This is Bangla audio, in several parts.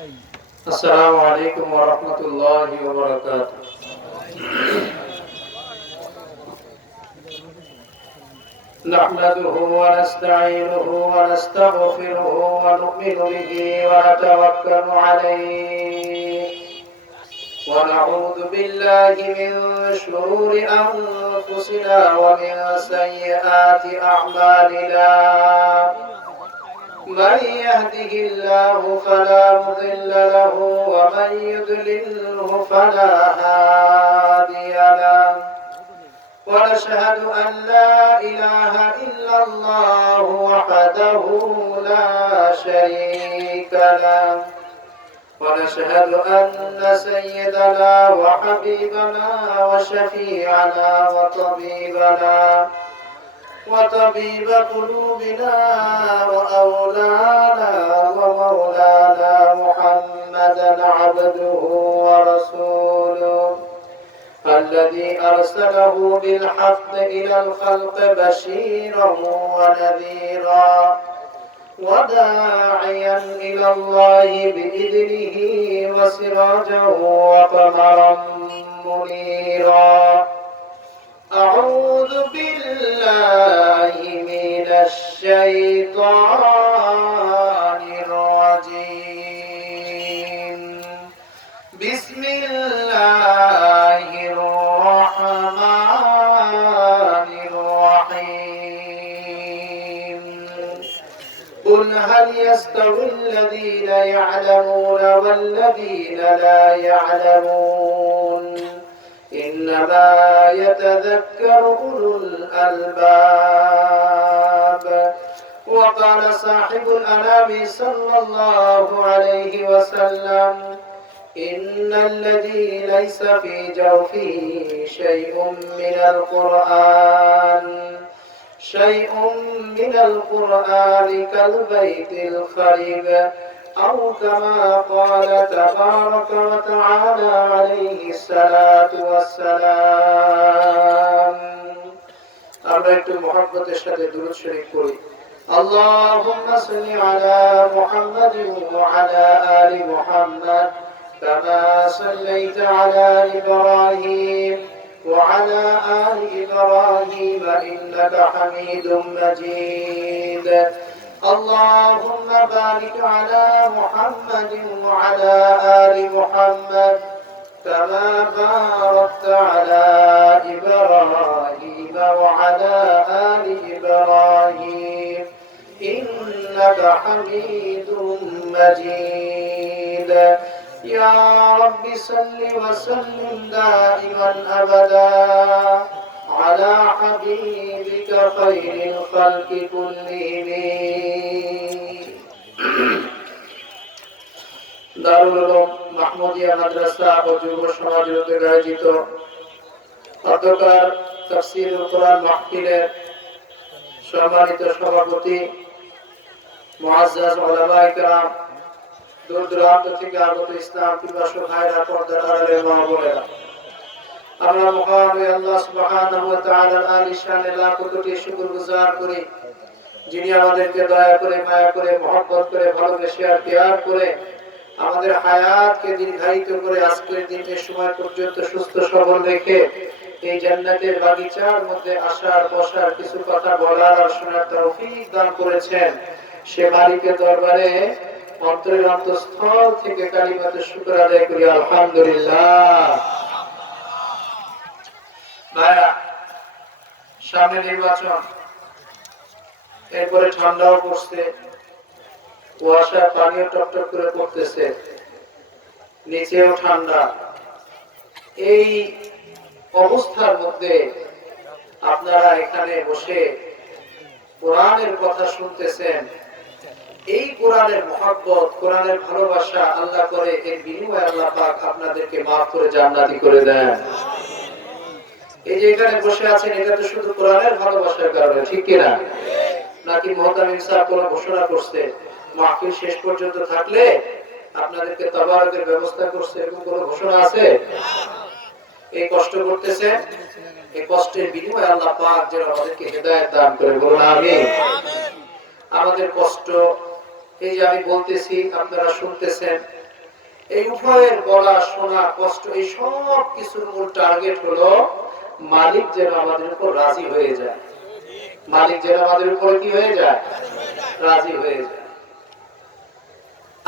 السلام عليكم ورحمة الله وبركاته. نحمده ونستعينه ونستغفره ونؤمن به ونتوكل عليه ونعوذ بالله من شرور أنفسنا ومن سيئات أعمالنا. من يهده الله فلا مضل له ومن يضلله فلا هادي له. ونشهد أن لا إله إلا الله وحده لا شريك له. ونشهد أن سيدنا وحبيبنا وشفيعنا وطبيب قلوبنا وأولانا ومولانا محمدا عبده ورسوله الذي أرسله بالحق إلى الخلق بشيرا ونذيرا وداعيا إلى الله بإذنه وسراجا وقمرا منيرا. أعوذ بالله من الشيطان الرجيم. بسم الله الرحمن الرحيم. قل هل يستوي الذين يعلمون والذين لا يعلمون إنما يتذكر أولو الألباب. وقال صاحب الأنام صلى الله عليه وسلم إن الذي ليس في جوفه شيء من القرآن كالبيت الخرب أو كما قال تبارك وتعالى عليه الصلاة والسلام. আমরা একটু মুহাব্বতের সাথে দুরূদ শরীফ পড়ি। اللهم صل على محمد وعلى آل محمد كما صليت على إبراهيم وعلى آل إبراهيم إنك حميد مجيد. اللهم بارك على محمد وعلى آل محمد كما باركت على إبراهيم وعلى آل إبراهيم إنك حميد مجيد. يا رب صل وسلم دائما أبدا على حبيبك خير الخلق كلهم. দারুল উলুম মাহমুদিয়া মাদ্রাসা ও যুব সমাজের উদ্যোগে আয়োজিত অধ্যকার তাফসীরুল কোরআন মাহফিলের সম্মানিত সভাপতি মুআজ্জাজ উলামায়ে কেরাম, দূর দূরান্ত থেকে আগত ইসলাম পিপাসু ভাইরা, পর্দার আড়ালের মা বোনেরা, আমরা মহান আল্লাহ সুবহানাহু ওয়া তাআলার আলিশানে লাখ কোটি শুকরগুজার করি, যিনি আমাদেরকে দয়া করে, মায়া করে, মহব্বত করে, ভালোবেসে আর প্যার করে আমাদের হায়াতকে দীর্ঘায়িত করে আজকের দিনের সময় পর্যন্ত সুস্থ সবল রেখে এই জান্নাতের বাগিচার মধ্যে আসার বসার, কিছু কথা বলার আর শোনার তৌফিক দান করেছেন। সে মালিকের দরবারে অন্তরের অন্তঃস্থল থেকে কালিমাতে শুকর আদায় করি, আলহামদুলিল্লাহ। ভাইরা, সামনে নির্বাচন, এরপরে ঠান্ডাও পড়ছে, কুয়াশা, পানিও টপটপ করে পড়তেছে, নিচেও ঠান্ডা। এই অবস্থার মধ্যে আপনারা এখানে বসে কোরআনের কথা শুনতেছেন। এই কোরআনের মহব্বত, কোরআনের ভালোবাসা আল্লাহ করে, এর বিনিময়ে আল্লাহ পাক আপনাদেরকে মাফ করে জান্নাতি করে দেন। এই যে এখানে বসে আছেন, এটা তো শুধু কোরআনের ভালোবাসার কারণে, ঠিক কিনা? নাকি মুহতামিম সাহেব কোনো ঘোষণা করছে মাহফিল শেষ পর্যন্ত থাকলে আপনাদেরকে তাবারকের ব্যবস্থা করছে, এরকম কোনো ঘোষণা আছে? এই কষ্ট করতেছে, এই কষ্টের বিনিময়ে আল্লাহ পাক যেন আমাদেরকে হেদায়েত দান করে, বলুন আমিন। আমাদের কষ্ট, এই যে আমি বলতেছি, আপনারা শুনতেছেন, এই উভয়ের বলা শোনা কষ্ট এই সব কিছুর মূল টার্গেট হলো মালিক যেন আমাদের উপর রাজি হয়ে যায়। মালিক যেন আমাদের উপর কি হয়ে যায়? রাজি হয়ে যায়।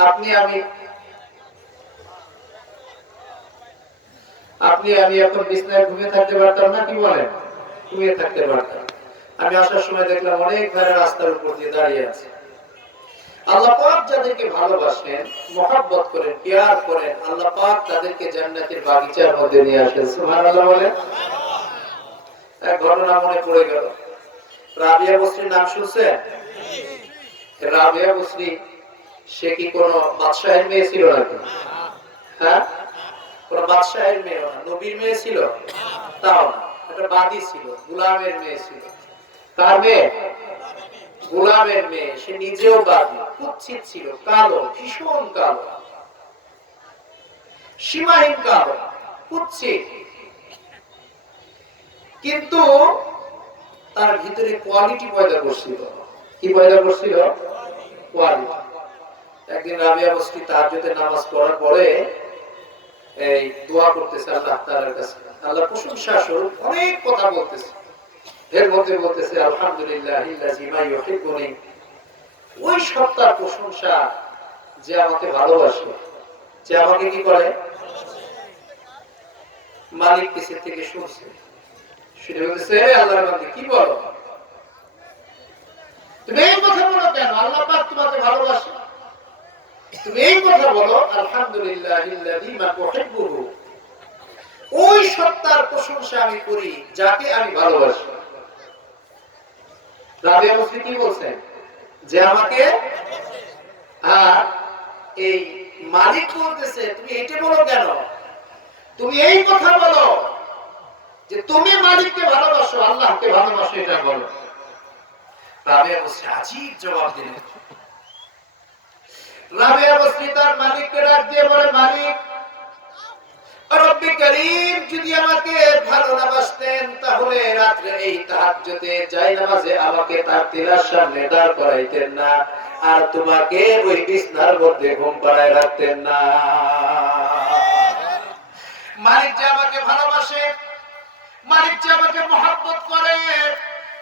আপনি আমি এখন বিছানায় ঘুমিয়ে থাকতে পারতাম না, কি বলেন? ঘুমিয়ে থাকতে পারতাম। আমি আসার সময় দেখলাম অনেক ভাইরা রাস্তার উপর দিয়ে দাঁড়িয়ে আছে। আল্লাহ পাক যাদেরকে ভালোবাসেন, মহব্বত করেন, প্যার করেন, আল্লাহ পাক তাদেরকে জান্নাতের বাগিচার মধ্যে নিয়ে আসেন। সুবহানাল্লাহ বলেন। এক ঘটনা মনে পড়ে গেল। রাবিয়া বসরির নাম শুনছেন? রাবিয়া বসরি সে কি কোনো বাদশাহের মেয়ে ছিল নাকি? হ্যাঁ, কোন বাদশাহের মেয়ে না, নবীর মেয়ে ছিল তাও না, একটা বাদী ছিল, গোলামের মেয়ে ছিল। কার মেয়ে? গোলামের মেয়ে। সে নিজেও বাদী, কুৎসিত ছিল, কালো, ভীষণ কালো, সীমাহীন কালো, কুৎসিত, কিন্তু তার ভিতরে কোয়ালিটি পয়দা করছিল। কি পয়দা করছিল? কোয়ালিটি। একদিন রাবিয়া বসরি তাহাজ্জুদে নামাজ পড়ার পরে এই দোয়া করতেছে আল্লাহ তাআলার কাছে। আল্লাহ প্রশংসা স্বরূপ অনেক কথা বলতেছে। এর মধ্যে বলতেছে আলহামদুলিল্লাহিল্লাযী মা ইউহিব্বুনি, ওই সত্তার প্রশংসা যে আমাকে ভালোবাসে, যে আমাকে কি করে? মালিক পিছে থেকে শুনছে, শুনে বলতেছে হে আল্লাহর বান্দা কি বলো? তুমি এই কথা বলো কেন? আল্লাহ পাক তোমাকে ভালোবাসে, তুমি এই কথা বলো আলহামদুলিল্লাহিল্লাযী মা তুহিব্বুহু, ওই সত্তার প্রশংসা আমি করি যাকে আমি ভালোবাসি। রাবিয়া বসরি কি বলছেন? যে আমাকে, আর এই মালিক বলতেছে তুমি এইটা বলো কেন? তুমি এই কথা বলো যে তুমি মালিককে ভালোবাসো, আল্লাহকে ভালোবাসো, এটা বলো। রাবিয়া বসরি আজীব জবাব দিলেন। রাবিয়া বসরি তার মালিককে ডাক দিয়ে বলে, মালিক, রব্বি করিম যদি আমাকে ভালো না বাসতেন তাহলে রাত্রে এই তাহাজ্জুদে জায়নামাজে আমাকে তার তিলার সামনে দাঁড় করাইতেন না, আর তোমাকে ওই বিছানার মধ্যে ঘুম পাড়ায় রাখতেন না। মালিক যে আমাকে ভালোবাসে, মালিক যে আমাকে মহব্বত করে,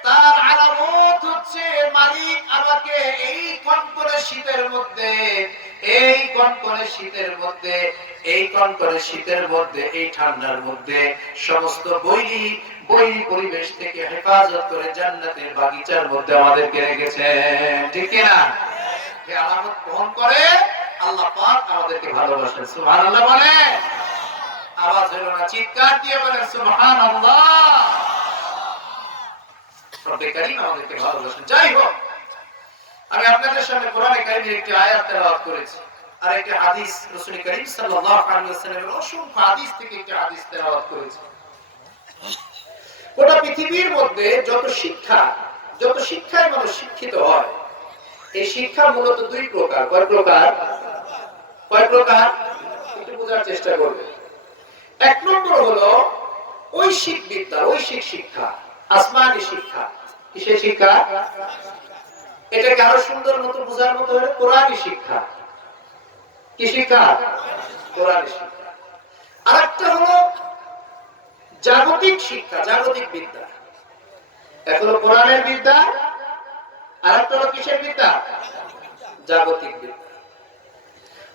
তার আলামত হচ্ছে মালিক আমাকে এই কনকনে শীতের মধ্যে, এই কনকনে শীতের মধ্যে, এই কনকনে শীতের মধ্যে, এই ঠান্ডার মধ্যে সমস্ত বৈরী পরিবেশ থেকে হেফাজত করে জান্নাতের বাগিচার মধ্যে আমাদেরকে রেখেছেন। ঠিক কি না? এই আলামত বহন করে আল্লাহ পাক আমাদেরকে ভালোবাসেন। সুবহানাল্লাহ বলেন। আওয়াজ হলো না, চিৎকার দিয়ে বলেন সুবহানাল্লাহ। রব্বে কারীম আমাদেরকে ভালোবাসেন। যাই হোক, আমি আপনাদের সামনে কোরআনে কারীমের একটি আয়াত তেলাওয়াত করেছি, আর একটি হাদিস রাসূল করিম সাল্লাল্লাহু আলাইহি ওয়াসাল্লামের অসংখ্য হাদিস থেকে একটি হাদিস তেলাওয়াত করেছি। গোটা পৃথিবীর মধ্যে যত শিক্ষায় মানুষ শিক্ষিত হয়, এই শিক্ষা মূলত দুই প্রকার। কয় প্রকার? একটু বোঝার চেষ্টা করবে। এক নম্বর হলো ঐশিক বিদ্যা, ঐশিক শিক্ষা, আসমানি শিক্ষা। কিসের শিক্ষা? এটাকে আরো সুন্দর মতো বোঝার মতো হলো কোরআনী শিক্ষা। কি শিক্ষা? কোরআনী শিক্ষা। আরেকটা হলো জাগতিক শিক্ষা, জাগতিক বিদ্যা। এক হলো কোরআনের বিদ্যা, আরেকটা হলো কিসের বিদ্যা? জাগতিক বিদ্যা।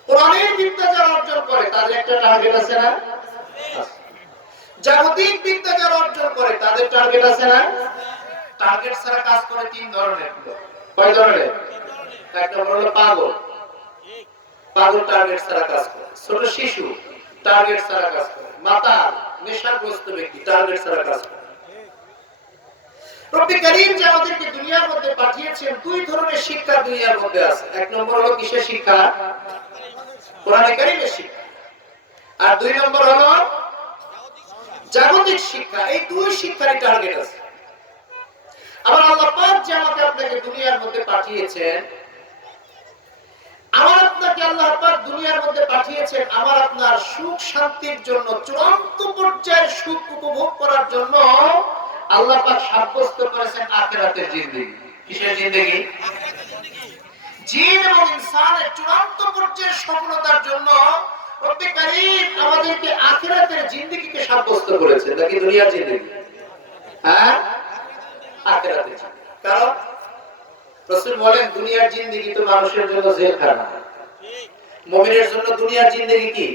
কোরআনের বিদ্যা যারা অর্জন করে তাদের একটা টার্গেট আছে না? জাগতিক বিদ্যা যারা অর্জন করে তাদের টার্গেট আছে না? টার্গেট ছাড়া কাজ করে তিন ধরনের। কয় ধরনের? এক নম্বর হলো পাগল, পাগল টার্গেট ছাড়া কাজ করে। ছোট শিশু টার্গেট ছাড়া কাজ করে। মাতাল, নেশাগ্রস্ত ব্যক্তি টার্গেট ছাড়া কাজ করে। রব্বি কারীম যে আমাদেরকে দুনিয়ার মধ্যে পাঠিয়েছেন, দুই ধরনের শিক্ষা দুনিয়ার মধ্যে আছে। এক নম্বর হলো কিসের শিক্ষা? কোরআনে কারীমের শিক্ষা। আর দুই নম্বর হলো জাগতিক শিক্ষা। এই দুই শিক্ষারই টার্গেট আছে। আবার আল্লাহ পাক যে আমাকে আপনাকে দুনিয়ার মধ্যে পাঠিয়েছেন, আমার আপনাকে আল্লাহ পাক দুনিয়ার মধ্যে পাঠিয়েছেন আমার আপনার সুখ শান্তির জন্য, চূড়ান্ত পর্যায়ের সুখ উপভোগ করার জন্য আল্লাহ পাক সাব্যস্ত করেছেন আখিরাতের জিন্দেগি। কিসের জিন্দেগি? জিন এবং ইনসানের চূড়ান্ত পর্যায়ের সফলতার জন্য রব্বে কারীম আমাদেরকে আখিরাতের জিন্দেগিকে সাব্যস্ত করেছেন নাকি দুনিয়ার জিন্দেগি? হ্যাঁ, আখিরাতের জিন্দেগি। কারণ রাসূল বলেন দুনিয়ার জিন্দেগি তো মানুষের জন্য জেলখানা, মুমিনের জন্য দুনিয়ার জিন্দেগি কি?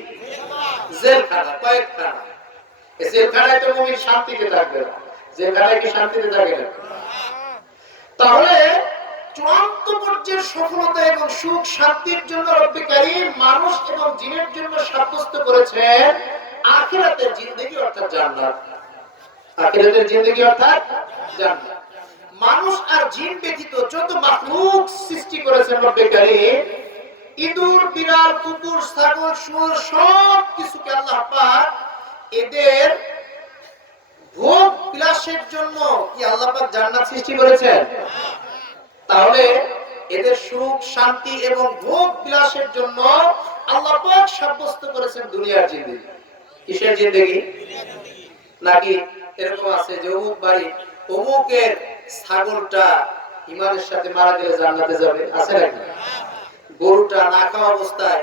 জেলখানা, কয়েদখানা। এই জেলখানায় তো মুমিন শান্তিতে থাকবে না, জেলখানায় কি শান্তিতে থাকে না? তাহলে চূড়ান্ত পর্যায়ের সফলতা এবং সুখ শান্তির জন্য রব্বে কারীম মানুষ এবং জিনের জন্য সাব্যস্ত করেছেন আখিরাতের জিন্দেগি অর্থাৎ জান্নাত। আখিরাতের জিন্দেগি অর্থাৎ জান্নাত। মানুষ আর জিন ব্যতীত যত মাখলুক সৃষ্টি করেছেন রব্বে কারীম, ইঁদুর, বিড়াল, কুকুর, ছাগল, শুয়োর সব কিছুকে আল্লাহ পাক এদের ভোগ বিলাসের জন্য কি আল্লাহ পাক জান্নাত সৃষ্টি করেছেন? তাহলে এদের সুখ শান্তি এবং ভোগ বিলাসের জন্য আল্লাহ পাক সাব্যস্ত করেছেন দুনিয়ার জিন্দেগি। কিসের জিন্দেগি? নাকি এরকম আছে যে অমুক বাড়ি অমুকের ছাগলটা ইমানের সাথে মারা গেলে জান্নাতে যাবে, আছে নাকি? গরুটা না খাওয়া অবস্থায়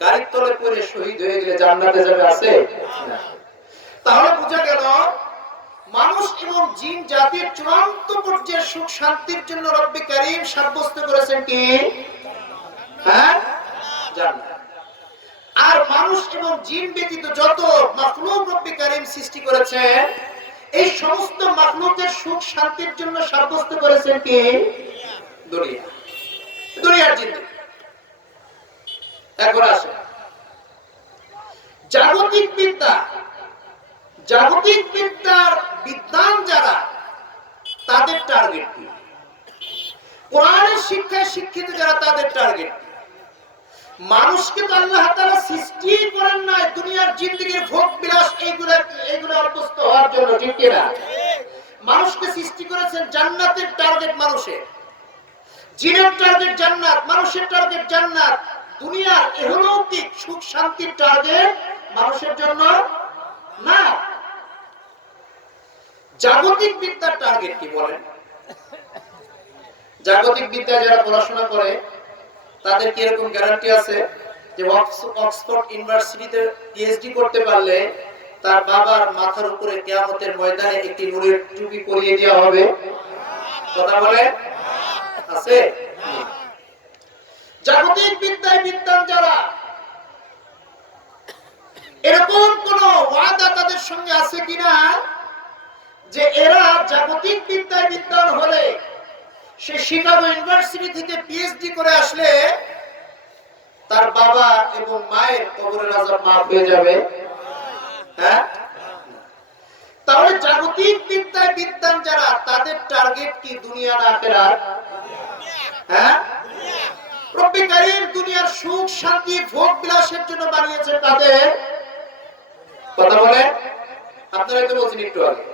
গাড়ির তলে পড়ে শহীদ হয়ে গেলে জান্নাতে যাবে, আছে না? তাহলে বোঝা গেল মানুষ এবং জিন জাতির চূড়ান্ত পর্যায়ের সুখ শান্তির জন্য রব্বে কারীম সাব্যস্ত করেছেন কি? হ্যাঁ, জান্নাত। আর মানুষ এবং জিন ব্যতীত যত মাখলুক রব্বে কারীম সৃষ্টি করেছেন এই সমস্ত মাখলুকের সুখ শান্তির জন্য সাব্যস্ত করেছেন কি? দুনিয়া, দুনিয়ার জিন্দেগি। এখন আসে জাগতিক বিদ্যা, জাগতিক বিদ্যার বিদ্বান যারা তাদের টার্গেট কি? কোরআনের শিক্ষায় শিক্ষিত যারা তাদের টার্গেট কি? মানুষকে তো আল্লাহ তাআলা সৃষ্টি করেন নাই দুনিয়ার জিন্দেগির ভোগ বিলাস এইগুলো অভ্যস্ত হওয়ার জন্য, ঠিক কি না? মানুষকে সৃষ্টি করেছেন জান্নাতের টার্গেট মানুষের, জিনের টার্গেট জান্নাত, মানুষের টার্গেট জান্নাত। দুনিয়ার ইহলৌকিক সুখ শান্তির টার্গেট মানুষের জন্য না। জাগতিক বিদ্যার টার্গেট কি বলেন? জাগতিক বিদ্যায় যারা পড়াশোনা করে তাদের কি এরকম গ্যারান্টি আছে যে অক্সফোর্ড ইউনিভার্সিটিতে পিএইচডি করতে পারলে তার বাবার মাথার উপরে কিয়ামতের ময়দানে একটি নূরের টুপি পরিয়ে দেওয়া হবে? কথা বলে আছে? জাগতিক বিদ্যায় বিদ্বান যারা, এরকম কোন ওয়াদা তাদের সঙ্গে আছে কিনা যে এরা জাগতিক বিদ্যায় বিদ্বান হলে সে শিকাগো ইউনিভার্সিটি থেকে পিএইচডি করে আসলে তার বাবা এবং মায়ের কবরের আযাব মাফ হয়ে যাবে? হ্যাঁ। তাহলে জাগতিক বিদ্যায় বিদ্বান যারা তাদের টার্গেট কি দুনিয়া না আখিরাত? হ্যাঁ। রব্বে কারীম দুনিয়ার সুখ শান্তি ভোগ বিলাসের জন্য বানিয়েছেন তাদের। কথা বলে আপনারা তো বলছেন একটু আগে,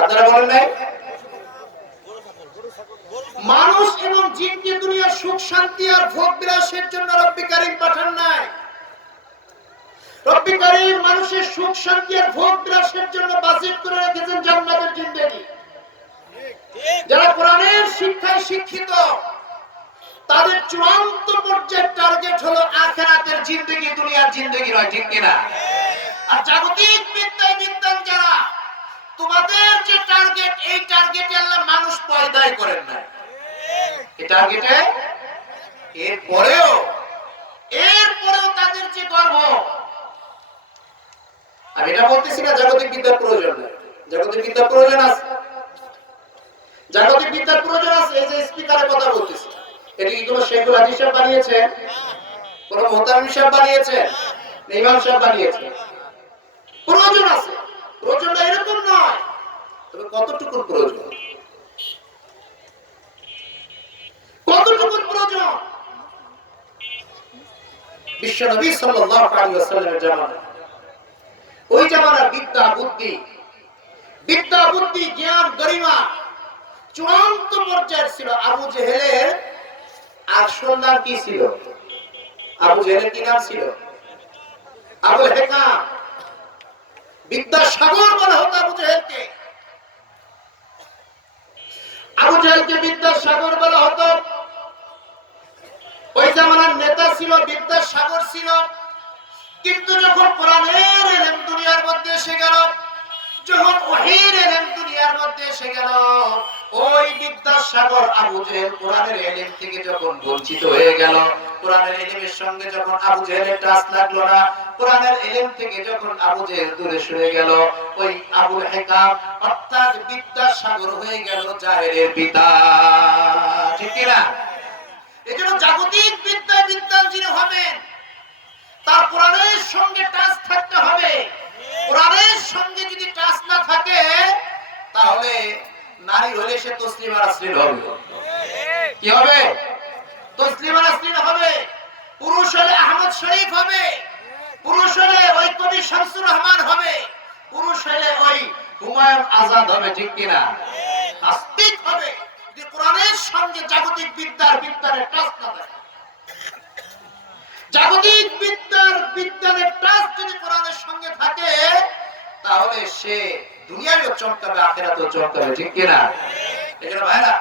আপনারা বলেন নাই? মানুষ এবং জিনকে দুনিয়ার সুখ শান্তি আর ভোগ বিলাসের জন্য রব্বে কারীম পাঠান নাই। রব্বে কারীম মানুষের সুখ শান্তি আর ভোগ বিলাসের জন্য বাজেট করে রেখেছেন জান্নাতের জিন্দেগি। যারা কোরআনের শিক্ষায় শিক্ষিত তাদের চূড়ান্ত পর্যায়ের টার্গেট হলো আখিরাতের জিন্দেগি, দুনিয়ার জিন্দেগি নয়, ঠিক কিনা? আর জাগতিক বিদ্যায় বিদ্বান যারা, তোমাদের যে টার্গেট এই টার্গেটে আল্লাহ মানুষ পয়দাই করেন না। এই টার্গেটে এরপরেও তাদের যে গর্ব, আমি এটা বলতেছি না জাগতিক বিদ্যার প্রয়োজন নেই, জাগতিক বিদ্যার প্রয়োজন আছে, জাগতিক বিদ্যার প্রয়োজন আছে। এই যে স্পিকারের কথা বলতেছি, এটা কি কোনো শেখুল হাদিস সাহেব বানিয়েছে? কোন মুহতামিম সাহেব বানিয়েছে? ইমাম সাহেব বানিয়েছে? প্রয়োজন আছে, প্রয়োজনটা এরকম নয়, তবে কতটুকু প্রয়োজন, কতটুকু প্রয়োজন? বিশ্ব নবী সাল্লাল্লাহু আলাইহি ওয়াসাল্লামের জামানায়, ওই জামানার বিদ্যা বুদ্ধি জ্ঞান গরিমা চূড়ান্ত পর্যায়ের ছিল। আবু জেহেলের আসল নাম কি ছিল? আবু জেহেলের কি নাম ছিল? আবুল হিকাম। বিদ্যাসাগর বলা হতো আবু জেহেলকে। আবু জেহেলকে বিদ্যাসাগর বলা হতো। ওই জামানার নেতা ছিল বিদ্যাসাগর ছিল। কিন্তু যখন কোরআনের ইলম দুনিয়ার মধ্যে এসে গেল, যখন ওহীর ইলম দুনিয়ার মধ্যে এসে গেল, ওই বিদ্যাসাগর আবু জেহেল কোরআনের ইলম থেকে যখন বঞ্চিত হয়ে গেল, কোরআনের ইলমের সঙ্গে যখন আবু জেহেলের টাচ লাগলো না, কোরআনের ইলম থেকে যখন আবু জেহেল দূরে সরে গেল, ওই আবুল হিকাম অর্থাৎ বিদ্যাসাগর হয়ে গেল জাহেলের পিতা। ঠিক কি না? এজন্য জাগতিক বিদ্যায় বিদ্বান যিনি হবেন, তার কোরআনের সঙ্গে টাচ থাকতে হবে। কোরআনের সঙ্গে যদি টাচ না থাকে, তাহলে নারী হলে সে তসলিমা নাসরিন হবে। কি হবে? তসলিমা নাসরিন হবে। পুরুষ হলে আহমদ শরীফ হবে। পুরুষ হলে ওই কবি শামসুর রহমান হবে। পুরুষ হলে ওই হুমায়ুন আজাদ হবে। ঠিক কিনা? নাস্তিক হবে যে কোরআনের সঙ্গে জাগতিক বিদ্যার টাচ না থাকে। জাগতিক বিজ্ঞানের টাচ যদি কোরআনের সঙ্গে থাকে, তাহলে সে দুনিয়ায়ও চমকাবে, আখিরাতেও চমকাবে। ঠিক কিনা? এজন্য ভাইরা,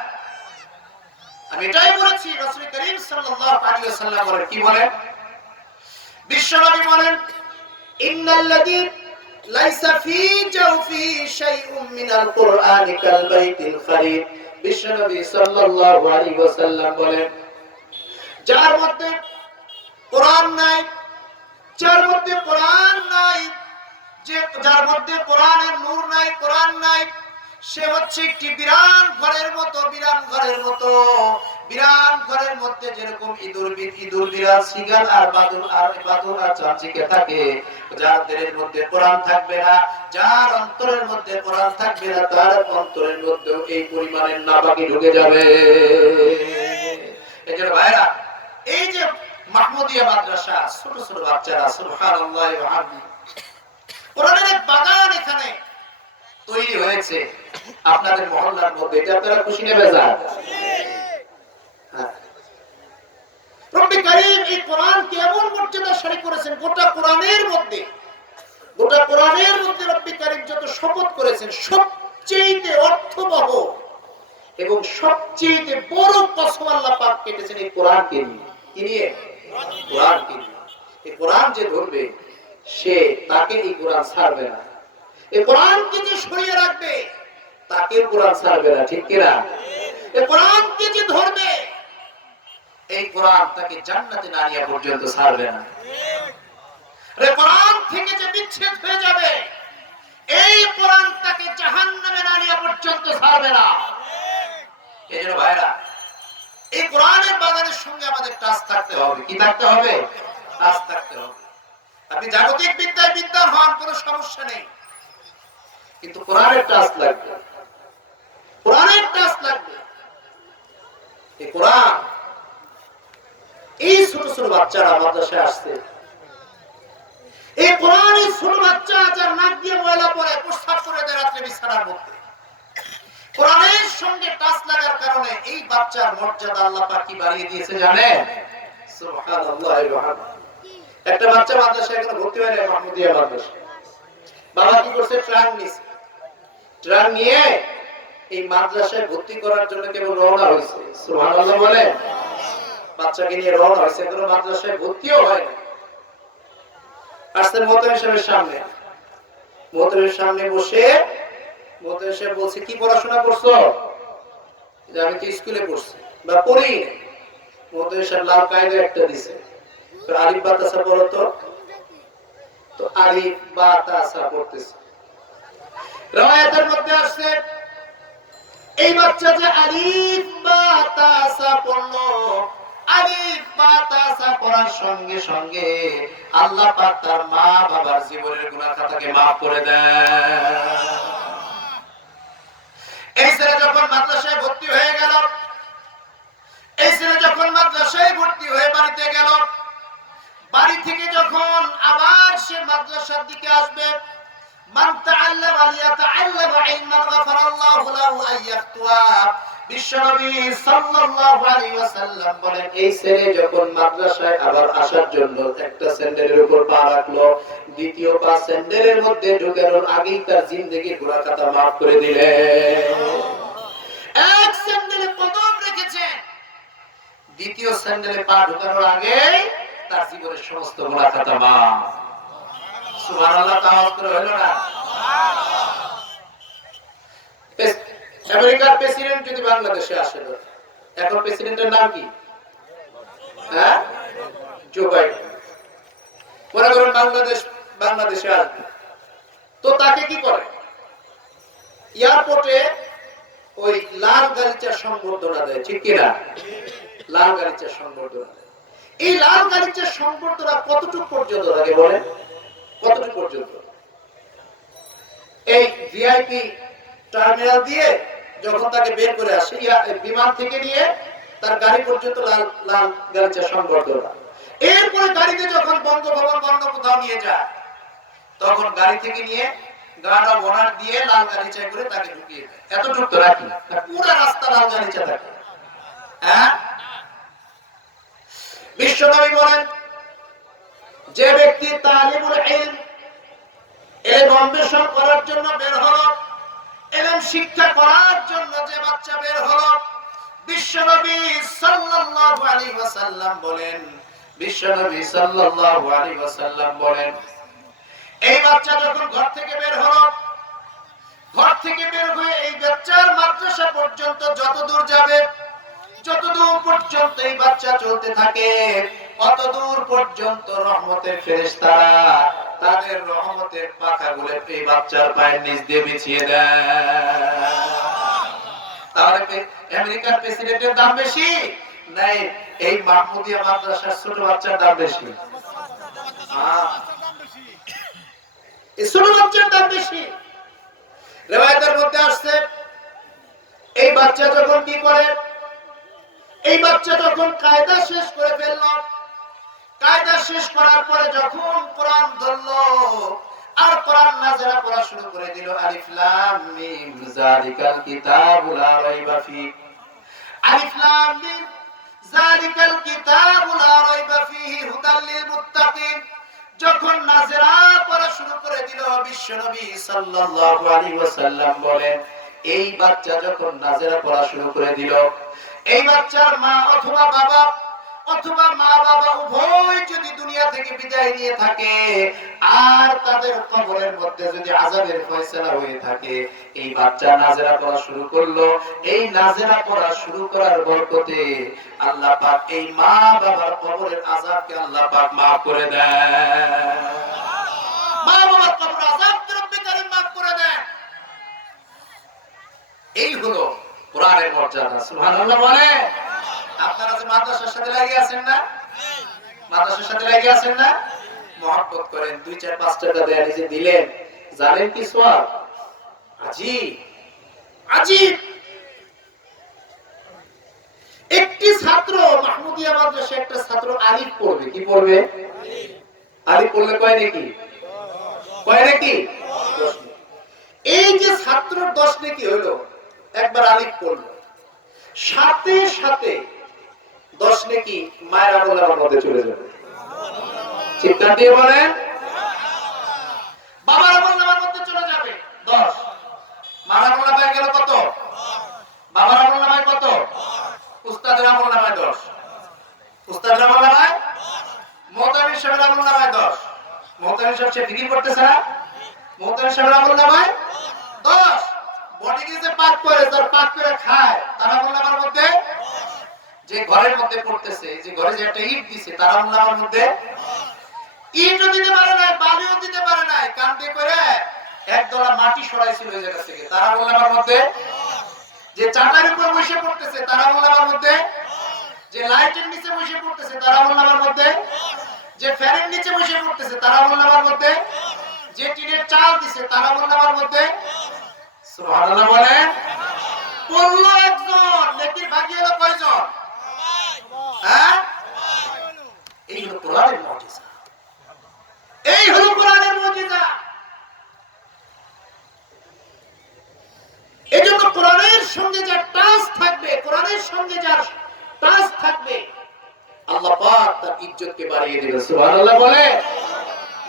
আমি এটাই বলেছি, রাসূল করিম সাল্লাল্লাহু আলাইহি ওয়াসাল্লাম বলেন, কি বলেন? বিশ্বনবী বলেন, ইন্নাল্লাযী লাইসা ফী জাওফি শাইউম মিনাল কুরআনি কাল বাইতিল খারিব। বিশ্বনবী সাল্লাল্লাহু আলাইহি ওয়াসাল্লাম বলেন, যার মধ্যে কোরআন নাই, যার মধ্যে কোরআন নাই, যার মধ্যে কোরআনের নূর নাই, কোরআন নাই, সে হচ্ছে একটি বিরান ঘরের মতো। বিরান ঘরের মতো, বিরান ঘরের মধ্যে যেরকম ইঁদুর বিড়াল শিগাল আর বাদুর আর চামচিকে থাকে, যার দেহের মধ্যে কোরআন থাকবে না, যার অন্তরের মধ্যে কোরআন থাকবে না, তার অন্তরের মধ্যে এই পরিমাণের নাপাকি ঢুকে যাবে। এজন্য ভাইরা, এই যে মাহমুদিয়া মাদ্রাসা, ছোট ছোট বাচ্চারা, সুবহানাল্লাহ ওয়া বিহামদিহি, কোরআনের এক বাগান এখানে তৈরি হয়েছে আপনাদের মহল্লার মধ্যে। এটা আপনারা খুশি নেবে যান? রব্বি কারীম এই কোরআনকে এমন মর্যাদা শাড়ি করেছেন, গোটা কোরআনের মধ্যে রব্বি কারীম যত শপথ করেছেন, সবচেয়ে অর্থবহ এবং সবচেয়ে বড় কসম আল্লাহ পাক কেটেছেন এই কোরআনকে নিয়ে। কি নিয়ে? কোরআনকে নিয়ে। এই কোরআন যে ধরবে, সে তাকে এই কোরআন ছাড়বে না। এই কোরআনকে যে সরিয়ে রাখবে, তাকে কোরআন ছাড়বে না। ঠিক কিনা? এই কোরআনকে যে ধরবে, এই কোরআন তাকে জান্নাতে না নিয়ে পর্যন্ত ছাড়বে না। এই কোরআন থেকে যে বিচ্ছেদ হয়ে যাবে, এই কোরআন তাকে জাহান্নামে না নিয়ে পর্যন্ত ছাড়বে না। এজন্য ভাইরা, এই কোরআনের বাগানের সঙ্গে আমাদের টাচ থাকতে হবে। কি থাকতে হবে? টাচ থাকতে হবে। আপনি জাগতিক বিদ্যায় বিদ্বান হন, কোনো সমস্যা নেই, কিন্তু কোরআনের টাচ লাগবে। কোরআনের টাচ লাগবে। এই কোরআন, এই ছোট ছোট বাচ্চারা মাদ্রাসায় আসছে, এই কোরআনের ছোট বাচ্চা যার নাক দিয়ে ময়লা পড়ে, প্রস্রাব করে দেয় রাত্রে বিছানার মধ্যে, কোরআনের সঙ্গে টাচ লাগার কারণে এই বাচ্চার মর্যাদা আল্লাহ পাক কি বাড়িয়ে দিয়েছে জানেন? সুবহানাল্লাহ ওয়া বিহামদিহি। একটা বাচ্চা মাদ্রাসায় এখন ভর্তি হয় না, মাহমুদিয়া মাদ্রাসা। বাবা কি করছে? ট্রাক নিছে। ট্রাক নিয়ে এই মাদ্রাসায় ভর্তি করার জন্য কেবল রওনা হয়েছে। সুবহানাল্লাহ বলে। বাচ্চাকে নিয়ে রওনা হয়েছে, কোনো মাদ্রাসায় ভর্তিও হয় না। আসতে মোহতামিম সাহেবের সামনে, মোহতামিমের সামনে বসে মোহতামিম সাহেব বলছে, কি পড়াশোনা করছো? যে আমি তো স্কুলে পড়ছি বা পড়ি। মোহতামিম সাহেব লাল কায়দা একটা দিছে, আলিফ বা তাসা পড়ো তো আলিফ বা তাসা পড়তেছে। রওয়ায়াতের মধ্যে আসছে, এই বাচ্চা যে আলিফ বা তাসা পড়লো, আলিফ বা তাসা পড়ার সঙ্গে সঙ্গে আল্লাহ পাক তার মা বাবার জীবনের গুনাহ খাতাকে maaf করে দেন। এই ছেলে যখন মাদ্রাসায় ভর্তি হয়ে গেল, এই ছেলে যখন মাদ্রাসায় ভর্তি হয়ে বাড়িতে গেল, বাড়ি থেকে যখন আবার সে মাদ্রাসার দিকে আসবে, মান তাআল্লামা লিয়াতাআল্লামা ইলমান গাফারাল্লাহু লাহু আইয়াতুয়া। বিশ্বনবী সাল্লাল্লাহু আলাইহি ওয়াসাল্লাম বলেন, এই ছেলে যখন মাদ্রাসায় আবার আসার জন্য একটা স্যান্ডেলের উপর পা রাখলো, দ্বিতীয় পা স্যান্ডেলের মধ্যে ঢোকানোর আগেই তার জিন্দেগির গুনাহ খাতা maaf করে দিলেন। এক স্যান্ডেলে কদম রেখেছেন, দ্বিতীয় স্যান্ডেলে পা ঢোকানোর আগে তার জীবনের সমস্ত গুনাহ খাতা maaf। সুবহানাল্লাহ তাওয়াজ করে হলো না? আমেরিকার প্রেসিডেন্ট যদি বাংলাদেশে আসে, এখন প্রেসিডেন্টের নাম কি? হ্যাঁ, জো বাইডেন। মনে করেন বাংলাদেশে আসবে, তো তাকে কি করে? এয়ারপোর্টে ওই লাল গালিচার সংবর্ধনা দেয়, ঠিক কিনা? লাল গালিচার সংবর্ধনা দেয়। এই লাল গালিচার সংবর্ধনা কতটুকু পর্যন্ত থাকে বলেন? কতটুকু পর্যন্ত? এই ভিআইপি টার্মিনাল দিয়ে যখন তাকে বের করে আসে, বিমান থেকে নিয়ে তার গাড়ি পর্যন্ত লাল লাল গালিচার সংবর্ধনা। এরপরে গাড়িতে যখন বঙ্গভবন বন্ধ কোথাও নিয়ে যায়, তখন গাড়ি থেকে নিয়ে গার্ড অফ অনার দিয়ে লাল গালিচা করে তাকে ঢুকিয়ে দেয়। এতটুকু তো রাখি, পুরো রাস্তা লাল গালিচা থাকে। হ্যাঁ, বিশ্বনবী বলেন, যে ব্যক্তি তালিবুল ইলম, ইলম অন্বেষণ করার জন্য বের হলো, ইলম শিক্ষা করার জন্য যে বাচ্চা বের হলো, বিশ্বনবী সাল্লাল্লাহু আলাইহি ওয়াসাল্লাম বলেন, বিশ্বনবী সাল্লাল্লাহু আলাইহি ওয়াসাল্লাম বলেন, এই বাচ্চা যখন ঘর থেকে বের হলো, ঘর থেকে বের হয়ে এই বাচ্চার মাদ্রাসা পর্যন্ত যত দূর যাবে, যত দূর পর্যন্ত এই বাচ্চা চলতে থাকে, অত দূর পর্যন্ত রহমতের ফেরেশতারা তাদের রহমতের পাখাগুলো এই বাচ্চার পায়ের নিচ দিয়ে বিছিয়ে দেয়। তাহলে আমেরিকার প্রেসিডেন্টের দাম বেশি নাই এই মাহমুদিয়া মাদ্রাসার ছোট বাচ্চার দাম বেশি? এই ছোট বাচ্চার দাম বেশি। রিওয়ায়াতের মধ্যে আসছে, এই বাচ্চা যখন কি করে, এই বাচ্চা যখন কায়দা শেষ করে ফেলল, কায়দা শেষ করার পরে যখন কোরআন ধরলো আর কোরআন নাযিরা পড়া শুরু করে দিল, আলিফ লাম মিম যালিকাল কিতাবু লা রাইবা ফি, আলিফ লাম মিম যালিকাল কিতাবু লা রাইবা ফিহি হুদাল লিল মুত্তাকিন, যখন নাযিরা পড়া শুরু করে দিল, বিশ্বনবী সাল্লাল্লাহু আলাইহি ওয়াসাল্লাম বলেন, এই বাচ্চা যখন নাযিরা পড়া শুরু করে দিল, এই বাচ্চার মা অথবা বাবা অথবা মা বাবা উভয় যদি দুনিয়া থেকে বিদায় নিয়ে থাকে আর তাদের কবরের মধ্যে যদি আযাবের ফয়সালা হয়ে থাকে, এই বাচ্চা নাযিরা পড়া শুরু করলো, এই নাযিরা পড়া শুরু করার বরকতে আল্লাহ পাক এই মা বাবার কবরের আযাবকে আল্লাহ পাক maaf করে দেয়। মা বাবার কবরের আযাবকে রব্বে কারীম maaf করে দেয়। এই হলো কোরআনের মর্যাদা। সুবহানাল্লাহ বলে। আপনারা যে মাদ্রাসার সাথে লাগিয়ে আছেন না, মাদ্রাসার সাথে লাগিয়ে আছেন না, মহব্বত করেন, 2-4-5 টাকা দেয়া নিজে দিলেন, জানেন কি সওয়াব? আজীব আজীব। একটি ছাত্র মাহমুদিয়া মাদ্রাসায় একটা ছাত্র আলিফ পড়বে, কি পড়বে? আলিফ পড়লে কয় নাকি? কয় নাকি? 10। এই যে ছাত্রর 10 নাকি হলো, একবার আলিফ পড়লো, সাথে সাথে 10 নাকি মায়ের আমলের মধ্যে চলে যাবে। চিৎকার দিয়ে বলেন, বাবার আমলের মধ্যে চলে যাবে 10। মার আমলের গেল কত? বাবার আমলের কত? উস্তাদের আমলের 10। উস্তাদের আমলের মোহতামিম সাহেবের আমলের 10। মোহতামিম সাহেব সে ফিকির করতেছে না? মোহতামিম সাহেবের আমলের 10। বডিকে যে পাক করে, তার পাক করে খায়, তার আমলের মধ্যে যে ঘরের মধ্যে পড়তেছে, যে ঘরে যে একটা ইট দিছে, তার আমলের মধ্যে ইটও দিতে পারে না, বালিও দিতে পারে না, কান্দে করে একদলা মাটি সরাইছিল ওই জায়গা থেকে, তার আমলের মধ্যে যে চাটার উপর বসে পড়তেছে, তার আমলের মধ্যে যে লাইটের নিচে বসে পড়তেছে, তার আমলের মধ্যে যে ফ্যানের নিচে বসে পড়তেছে, তার আমলের মধ্যে যে টিনের চাল দিছে, তার আমলের মধ্যে। সুবহানাল্লাহ বলেন। পড়লো একজন, নেকির ভাগী হলো কয়জন? হ্যাঁ, এই হলো কোরআনের মুজিজা, এই হলো কোরআনের মুজিজা। এজন্য কোরআনের সঙ্গে যার টাচ থাকবে, কোরআনের সঙ্গে যার টাচ থাকবে, আল্লাহ পাক তার ইজ্জতকে বাড়িয়ে দিবেন। সুবহানাল্লাহ বলে।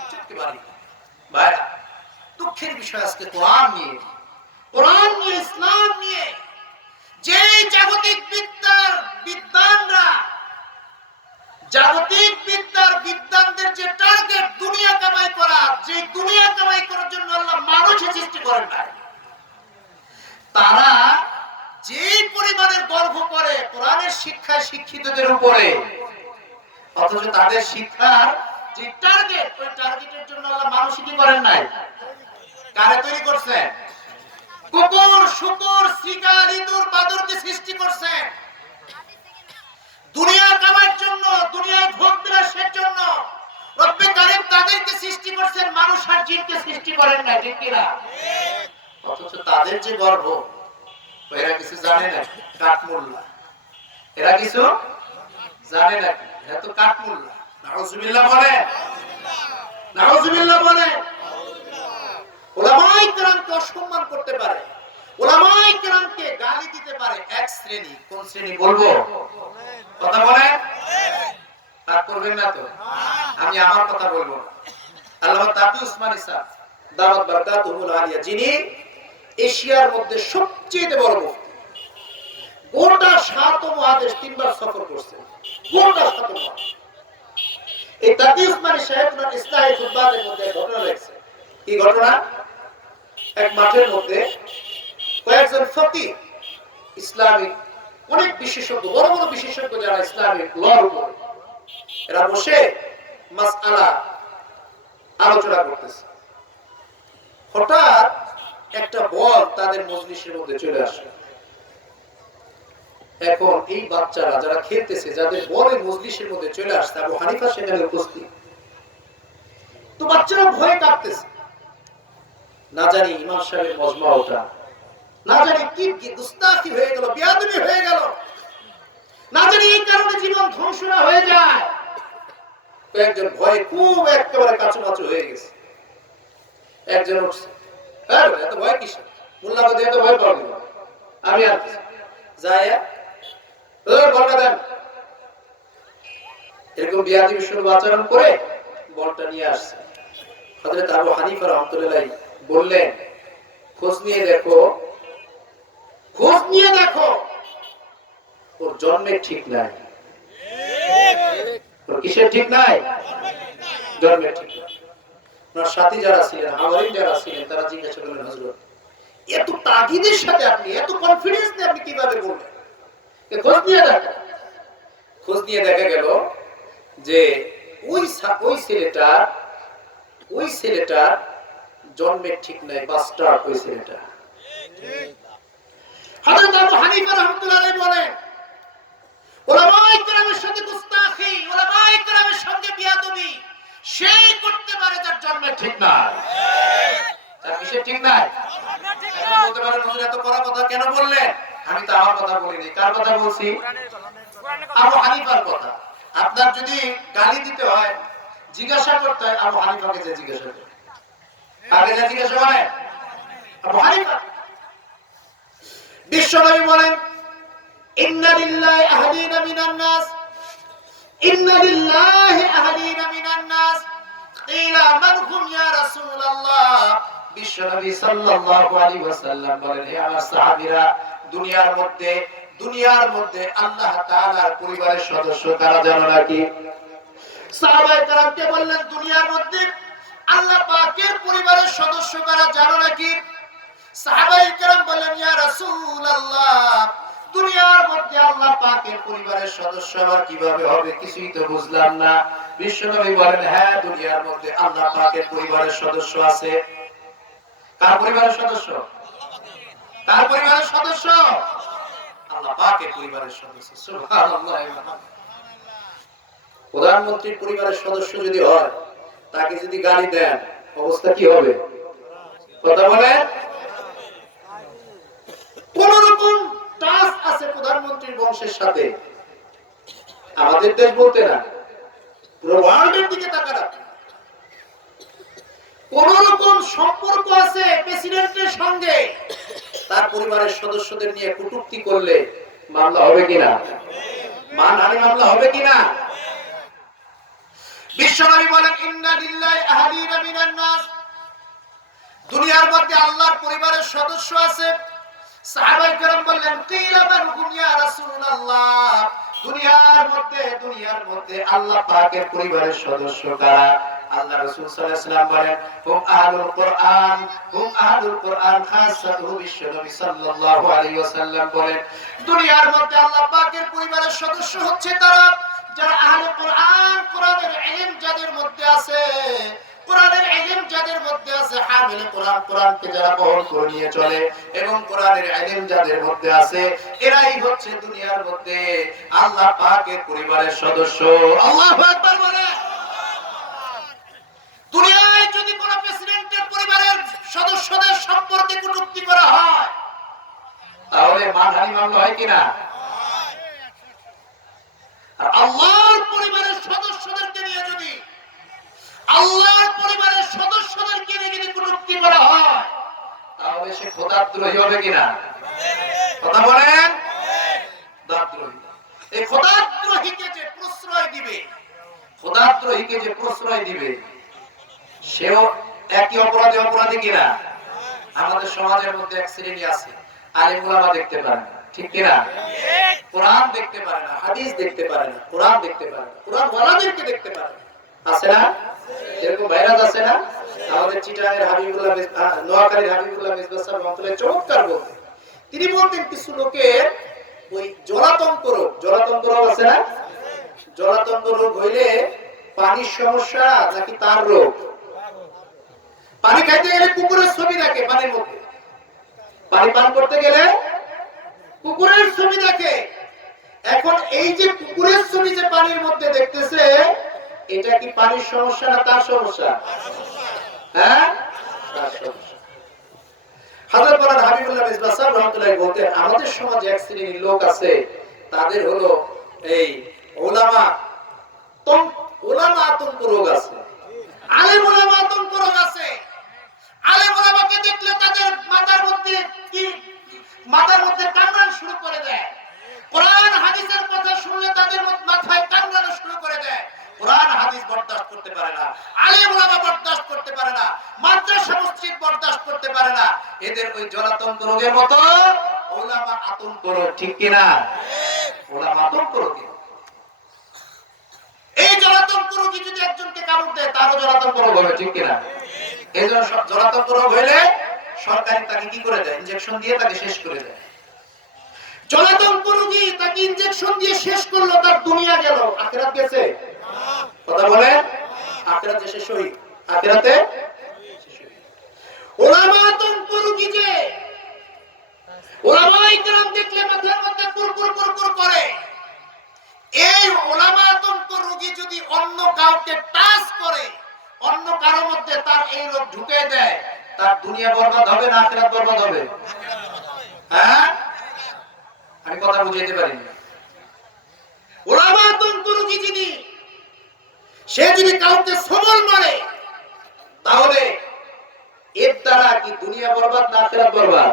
ইজ্জতকে বাড়িয়ে দিবেন। ভাইরা, দুঃখের বিষয় আজকে কোরআন নিয়ে, কোরআন নিয়ে, ইসলাম নিয়ে যে জাগতিক বিদ্যার বিদ্বানরা, জাগতিক বিদ্যার বিদ্বানদের যে টার্গেট দুনিয়া কামাই করা, যে করেন নাই। তারা যে পরিমাণের গর্ব করে কোরআনের শিক্ষায় শিক্ষিতদের উপরে, অথচ তাদের শিক্ষার যে টার্গেট, ওই টার্গেটের জন্য আল্লাহ মানুষই কি করেন নাই? কারে তৈরি করছেন? কুকুর, শুকুর, শ্রীগাল, ইঁদুর, বাদুরকে সৃষ্টি করছেন দুনিয়া কামার জন্য, দুনিয়ায় ভোগ বিলাসের জন্য। রব্বে কারীম তাদেরকে সৃষ্টি করছেন, মানুষ আর জিনকে সৃষ্টি করেন না, ঠিক কিনা? অথচ তাদের যে গর্ব, এরা কিছু জানে না। কাঠমোল্লা, এরা কিছু জানে না, এরা তো কাঠমোল্লা। নাউজুবিল্লাহ বলে, নাউজুবিল্লাহ বলে। উলামায়ে কেরামকে অসম্মান করতে পারে, উলামায়ে কেরামকে গালি দিতে পারে এক শ্রেণী। কোন শ্রেণী বলবো? কথা বলেন, রাগ করবেন না তো? আমি আমার কথা বলবো না। আল্লামা তাকি উসমানী সাহেব দাওয়াত বারাকাতুহুল আলিয়া, যিনি এশিয়ার মধ্যে সবচেয়ে বড় মুফতি, গোটা 7 মহাদেশ 3 বার সফর করছেন, গোটা 7 মহাদেশ। এই তাকি উসমানী সাহেব ওনার ইসলাহি খুতবাতের মধ্যে ঘটনা লেখছে। কি ঘটনা? এক মাঠের মধ্যে কয়েকজন ফকিহ, ইসলামিক অনেক বিশেষজ্ঞ, বড় বড় বিশেষজ্ঞ যারা ইসলামিক লর উপরে, এরা বসে মাসআলা আলোচনা করতেছে। হঠাৎ একটা বল তাদের মজলিসের মধ্যে চলে আসে। এখন এই বাচ্চারা যারা খেলতেছে, যাদের বল মজলিসের মধ্যে চলে আসছে, আবু হানিফা সেখানে উপস্থিত। তো বাচ্চারা ভয়ে কাঁপতেছে, না জানি ইমাম সাহেবের মজমা ওটা, না জানি কি গুস্তাখি হয়ে গেল, বেয়াদবি হয়ে গেল, না জানি এই কারণে জীবন ধ্বংস না হয়ে যায়। একজন ভয়ে খুব একেবারে কাছুমাছু হয়ে গেছে। একজন উঠছে, এত ভয় কিসের? মোল্লা বলতে এত ভয় পাবি না, আমি আর যাই বলটা দেন। এরকম বেয়াদবি শুরু আচরণ করে বলটা নিয়ে আসছে। হযরত আবু হানিফা রাহমাতুল্লাহ বললেন, খোঁজ নিয়ে দেখো, খোঁজ নিয়ে দেখো, ওর জন্মের ঠিক নাই। ওর কিসের ঠিক নাই? জন্মের ঠিক নাই। ওনার সাথী যারা ছিলেন, হাওয়ারি যারা ছিলেন, তারা জিজ্ঞাসা করলেন, হুজুর এত তাগিদের সাথে আপনি, এত কনফিডেন্স নিয়ে আপনি কিভাবে বললেন? খোঁজ নিয়ে দেখা। খোঁজ নিয়ে দেখা গেল যে ওই ছেলেটার জন্মের ঠিক নাই, বাস্টার্ড ওই ছেলেটা। হযরত আবু হানিফা রাহমাতুল্লাহ আলাইহি বলেন, উলামায়ে কেরামের সঙ্গে গুস্তাখি, উলামায়ে কেরামের সঙ্গে বিয়াদবি সেই করতে পারে যার জন্মের ঠিক নাই। তার কিসের ঠিক নাই? বলতে পারেন, হুজুর এত কড়া কথা কেন বললেন? আমি তো আমার কথা বলিনি। কার কথা বলছি? আবু হানিফার কথা। আপনার যদি গালি দিতে হয়, জিজ্ঞাসা করতে হয়, আবু হানিফাকে যে জিজ্ঞাসা করে, আগে যে জিজ্ঞাসা হয় আবু হানিফা। বিশ্বনবী বলেন, ইন্না লিল্লাহি আহলিনা মিনান নাস, ইন্না লিল্লাহি আহলিনা মিনান নাস, কিলা মান হুম ইয়া রাসূলুল্লাহ। বিশ্বনবী সাল্লাল্লাহু আলাইহি ওয়াসাল্লাম বলেন, হে আমার সাহাবীরা, দুনিয়ার মধ্যে আল্লাহ তাআলার পরিবারের সদস্য কারা জানো নাকি? সাহাবায়ে কেরামকে বললেন, দুনিয়ার মধ্যে আল্লাহ পাকের পরিবারের সদস্য কারা জানো নাকি? সাহাবায়ে কেরাম বললেন, ইয়া রাসূলুল্লাহ, দুনিয়ার মধ্যে আল্লাহ পাকের পরিবারের সদস্য আবার কিভাবে হবে? কিছুই তো বুঝলাম না। বিশ্বনবী বলেন, হ্যাঁ, দুনিয়ার মধ্যে আল্লাহ পাকের পরিবারের সদস্য আছে। কার পরিবারের সদস্য? কার পরিবারের সদস্য? আল্লাহ পাকের পরিবারের সদস্য। সুবহানাল্লাহ। প্রধানমন্ত্রীর পরিবারের সদস্য যদি হয়, তাকে যদি গালি দেন, অবস্থা কি হবে? কথা বলেন। কোন রকম টাচ আছে প্রধানমন্ত্রীর বংশের সাথে? আমাদের দেশ বলতে না, পুরো ওয়ার্ল্ডের দিকে তাকান। কোন রকম সম্পর্ক আছে প্রেসিডেন্টের সঙ্গে, তার পরিবারের সদস্যদের নিয়ে কটূক্তি করলে মামলা হবে কিনা? মানহানি মামলা হবে কিনা? বিশ্বনবী বলেন, ইন্না লিল্লাহি আহলিনা মিনান নাস, দুনিয়ার মধ্যে আল্লাহর পরিবারের সদস্য আছে। সাহাবায়ে কেরাম বললেন, কিলা মান হুম ইয়া রাসূলুল্লাহ, দুনিয়ার মধ্যে আল্লাহ পাকের পরিবারের সদস্য কারা? আল্লাহ রাসূল সাল্লাল্লাহু আলাইহি ওয়াসাল্লাম বলেন হুম আহলুল কুরআন খাসাতুহু বিশ্বনবী সাল্লাল্লাহু আলাইহি ওয়াসাল্লাম বলেন দুনিয়ার মধ্যে আল্লাহ পাকের পরিবারের সদস্য হচ্ছে তারা যারা আহলে কুরআন, কোরআনের ইলম যাদের মধ্যে আছে, কোরআনের ইলম যাদের মধ্যে আছে, হামিলে কোরআন, কোরআনকে যারা বহন করে নিয়ে চলে এবং কোরআনের ইলম যাদের মধ্যে আছে, এরাই হচ্ছে দুনিয়ার মধ্যে আল্লাহ পাকের পরিবারের সদস্য। আল্লাহু আকবার বলে। দুনিয়ায় যদি কোন প্রেসিডেন্টের পরিবারের সদস্যদের সম্পর্কে কটূক্তি করা হয় তাহলে মানহানি মামলা হয় কিনা? আর আল্লাহর পরিবারের সদস্যদেরকে নিয়ে যদি আল্লাহর পরিবারের সদস্যদেরকে নিয়ে যদি কটূক্তি করা হয় তাহলে সে খোদাদ্রোহী হবে কিনা? কথা বলেন। খোদাদ্রোহী। এই খোদাদ্রোহীকে যে প্রশ্রয় দিবে, খোদাদ্রোহীকে যে প্রশ্রয় দিবে সেও একই অপরাধী কিনা? আমাদের সমাজের মধ্যে এক শ্রেণী আছে, আলেম ওলামা দেখতে পারে না, ঠিক কিনা? কোরআন দেখতে পারে না, হাদিস দেখতে পারে না, কোরআন দেখতে পারে না, কোরআন ওয়ালাদেরকে দেখতে পারে না। আছে না এরকম ভাইরাস? আছে না? আমাদের চিটাগাংয়ের হাবিবুল্লাহ, নোয়াখালীর হাবিবুল্লাহ মিসবাহ সাহেব রহমাতুল্লাহ চমৎকার বলতেন। তিনি বলতেন কিছু লোকের ওই জলাতঙ্ক রোগ আছে না, জলাতঙ্ক রোগ হইলে পানির সমস্যা নাকি তার রোগ? পানি খাইতে গেলে কুকুরের ছবি দেখে, পানির মধ্যে পানি পান করতে গেলে কুকুরের ছবি দেখে। এখন এই যে কুকুরের ছবি যে পানির মধ্যে দেখতেছে, এটা কি পানির সমস্যা না তার সমস্যা? হ্যাঁ, তার সমস্যা। হযরত মাওলানা হাবিবুল্লাহ মিসবাহ সাহেব রহমাতুল্লাহ বলতেন আমাদের সমাজে এক শ্রেণীর লোক আছে, তাদের হলো এই ওলামা আতঙ্ক রোগ আছে, আলেম ওলামা আতঙ্ক রোগ আছে। আলেম ওলামাকে দেখলে তাদের মাথার মধ্যে কামড়ানো শুরু করে দেয়। কোরআন হাদিসের কথা শুনলে তাদের মাথায় কামড়ানো শুরু করে দেয়। কোরআন হাদিস বরদাস্ত করতে পারে না, আলেম ওলামা বরদাস্ত করতে পারে না, মাদ্রাসা মসজিদ বরদাস্ত করতে পারে না। এদের ওই জলাতঙ্ক রোগের মতো ওলামা আতঙ্ক রোগ, ঠিক কিনা? ওলামা আতঙ্ক রোগ। এই জলাতঙ্ক রোগী যদি একজনকে কামড় দেয় তারও জলাতঙ্ক রোগ হবে, ঠিক কিনা? এই জন্য জলাতঙ্ক রোগ হইলে সরকারি তাকে কি করে দেয়? ইনজেকশন দিয়ে তাকে শেষ করে দেয়। জলাতঙ্ক রোগী তাকে ইনজেকশন দিয়ে শেষ করলো, তার দুনিয়া গেল, আখিরাত গেছে? কথা বলেন। আখিরাতে শেষ হই, আখিরাতে ওলামা আতঙ্ক রোগী যে ওলামায়ে কেরাম দেখলে মাথার মধ্যে কুরকুর করে, এই ওলামা আতঙ্ক রোগী যদি অন্য কাউকে টাচ করে, অন্য কারোর মধ্যে তার এই রোগ ঢুকে দেয়, তার দুনিয়া বরবাদ হবে না আখিরাত বরবাদ হবে? হ্যাঁ, আমি কথা বুঝাইতে পারিনি। ওলামা আতঙ্ক রোগী যিনি, সে যদি কাউকে সবল মারে তাহলে এর দ্বারা কি দুনিয়া বরবাদ না আখিরাত বরবাদ?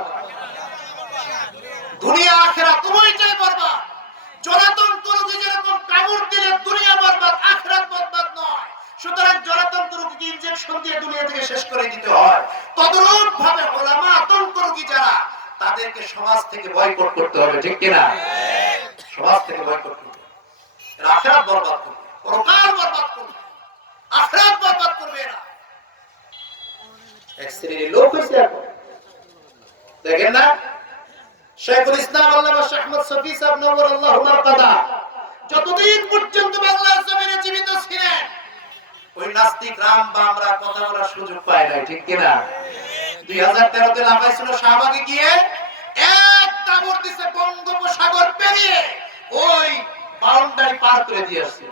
দুনিয়া আখিরাত উভয়টাই বরবাদ। জলাতঙ্ক রোগী যেরকম কামড় দিলে দুনিয়া বরবাদ, আখিরাত বরবাদ নয়। সুতরাং জলাতঙ্ক রোগীকে ইনজেকশন দিয়ে দুনিয়া থেকে শেষ করে দিতে হয়। তদ্রূপ ভাবে ওলামা আতঙ্ক রোগী যারা, তাদেরকে সমাজ থেকে বয়কট করতে হবে, ঠিক কিনা? সমাজ থেকে বয়কট করতে হবে। আখিরাত বরবাদ করবে, পরকাল বরবাদ করবে, আখিরাত বরবাদ করবে না। এক শ্রেণীর লোক হয়েছে এখন, দেখেন না? শাইখুল ইসলাম আল্লামা শাহ আহমদ শফি সাহেব নওয়ারাল্লাহু মারকাদা যতদিন পর্যন্ত বাংলার জমিনে জীবিত ছিলেন, ওই নাস্তিক রাম বামরা কথা বলার সুযোগ পায় নাই, ঠিক কিনা? 2013 তে লাফাইছিল শাহবাগে গিয়ে, এক কামড় দিছে বঙ্গোপসাগর পেরিয়ে ওই বাউন্ডারি পার করে দিয়ে আসছে।